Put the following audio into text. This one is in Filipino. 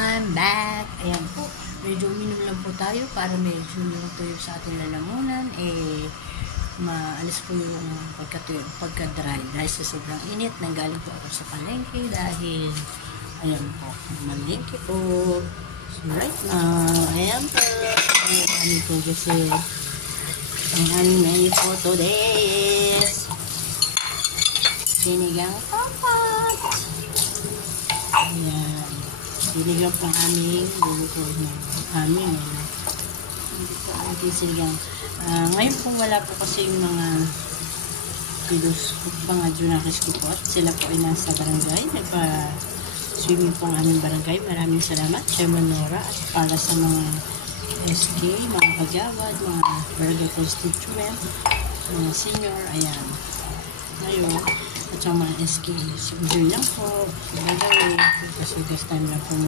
I'm back. Ayan po. Medyo uminom lang po tayo para medyo yung tuyo sa ating lalamunan. Maalis po yung pagka-dry. Dahil sa sobrang init, nanggaling po ako sa palengke dahil, ayan po, malengke po. So right now, ayan po. Ayan po kasi ang aming menu for today is sinigang papat. Ayan. Sinigang pang aming lulutuin ng amin. Hindi po ating sinigang. Ngayon po wala po kasi yung mga kilos mga junakis ko po. Sila po ay nasa barangay. Nagpa-swimming po ang aming barangay. Maraming salamat. Chairman Nora at para sa mga SK, mga kagawad, mga barangay constituent, mga senior. Ayan. Ngayon, at sa mga SK, so, lang po. Barangay, kasi gas time lang po.